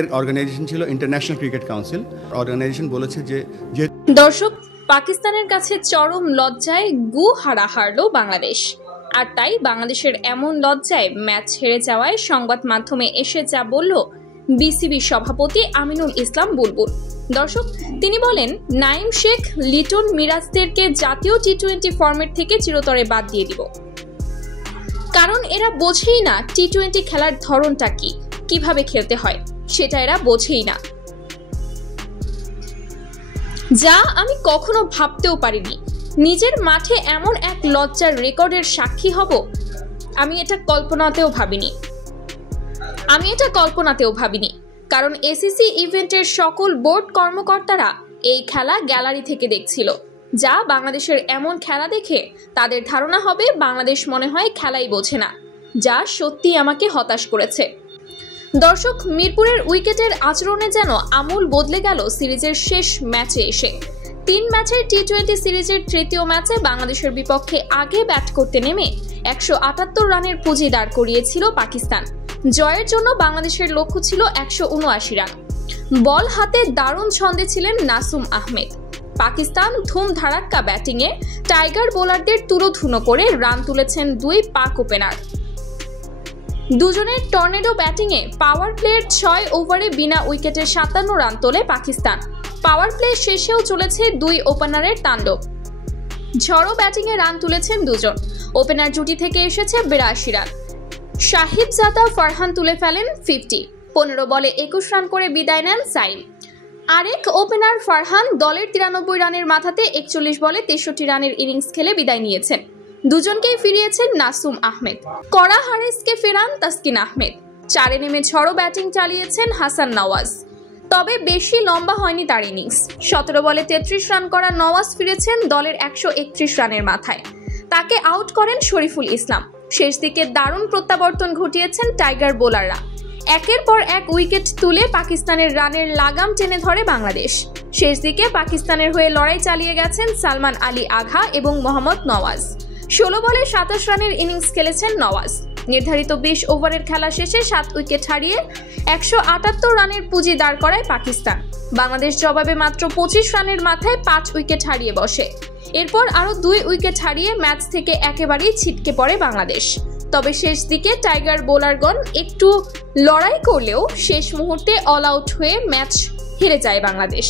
এর অর্গানাইজেশন ছিল international cricket council. Organisation বলেছে যে দর্শক, পাকিস্তানের কাছে চরম লজ্জায় গু হারলো বাংলাদেশ। আর তাই বাংলাদেশের এমন লজ্জায় ম্যাচ হেরে যাওয়ায় সংবাদ মাধ্যমে এসে যা বলল বিসিবির সভাপতি আমিনুল ইসলাম বুলবুল। দর্শক, তিনি বলেন, নাইম শেখ, লিটন, মিরাজদেরকে জাতীয় টি-20 ফরম্যাট থেকে চিরতরে বাদ দিয়ে দিব, কারণ এরা বোঝেই না টি-20 খেলার ধরনটা কি, কিভাবে খেলতে হয় সেটা এরা বোঝেই না। যা আমি কখনো ভাবতেও পারিনি, নিজের মাঠে এমন এক লজ্জার রেকর্ডের সাক্ষী হব, আমি এটা কল্পনাতেও ভাবিনি। কারণ এসিসি ইভেন্টের সকল বোর্ড কর্মকর্তারা এই খেলা গ্যালারি থেকে দেখছিল। যা বাংলাদেশের এমন খেলা দেখে তাদের ধারণা হবে বাংলাদেশ মনে হয় খেলাই বোঝে না, যা সত্যি আমাকে হতাশ করেছে। দর্শক, মিরপুরের উইকেটের আচরণে যেন আমূল বদলে গেল সিরিজের শেষ ম্যাচে এসে। 3 ম্যাচের টি-20 সিরিজের তৃতীয় ম্যাচে বাংলাদেশের বিপক্ষে আগে ব্যাট করতে নেমে 178 রানের পুঁজি দাঁড় করিয়েছিল পাকিস্তান। জয়ের জন্য বাংলাদেশের লক্ষ্য ছিল 179 রান। বল হাতে দারুণ ছন্দে ছিলেন নাসুম আহমেদ। পাকিস্তান ধুম ধারাক্কা ব্যাটিংয়ে টাইগার বোলারদের তুলোধুনো করে রান তুলেছেন 2 পাক ওপেনার। দুজনের টর্নেডো ব্যাটিংয়ে পাওয়ার প্লের 6 ওভারে বিনা উইকেটে 57 রান তোলে পাকিস্তান। পাওয়ার প্লে শেষেও চলেছে 2 ওপেনারের তাণ্ডব। ঝড়ো ব্যাটিংয়ে রান তুলেছেন দুজন। ওপেনার জুটি থেকে এসেছে 82 রান। সাহিবজাদা ফারহান তুলে ফেলেন 50। 15 বলে 21 রান করে বিদায় নেন সাইম। আরেক ওপেনার ফারহান দলের 93 রানের মাথাতে 41 বলে 63 রানের ইনিংস খেলে বিদায় নিয়েছেন। দুজনকেই ফিরিয়েছেন নাসুম আহমেদ। কড়া হারেসকে ফেরান তাসকিন আহমেদ। 4-এ নেমে ঝড়ো ব্যাটিং চালিয়েছেন হাসান নওয়াজ। তবে বেশি লম্বা হয়নি তার ইনিংস। 17 বলে 33 রান করা নওয়াজ ফিরেছেন দলের 131 রানের মাথায়। তাকে আউট করেন শরীফুল ইসলাম। শেষ দিকে দারুণ প্রত্যাবর্তন ঘটিয়েছেন টাইগার বোলাররা। একের পর এক উইকেট তুলে পাকিস্তানের রানের লাগাম টেনে ধরে বাংলাদেশ। শেষ দিকে পাকিস্তানের হয়ে লড়াই চালিয়ে গেছেন সালমান আলী আঘা এবং মোহাম্মদ নওয়াজ। 16 বলে 27 রানের ইনিংস খেলেছেন নওয়াজ। নির্ধারিত 20 ওভারের খেলা শেষে 7 উইকেট হারিয়ে 178 রানের পুঁজি দাঁড় করায় পাকিস্তান। বাংলাদেশ জবাবে মাত্র 25 রানের মাথায় 5 উইকেট হারিয়ে বসে। এরপর আরও 2 উইকেট হারিয়ে ম্যাচ থেকে একেবারেই ছিটকে পড়ে বাংলাদেশ। তবে শেষ দিকে টাইগার বোলারগণ একটু লড়াই করলেও শেষ মুহূর্তে অল আউট হয়ে ম্যাচ হেরে যায় বাংলাদেশ।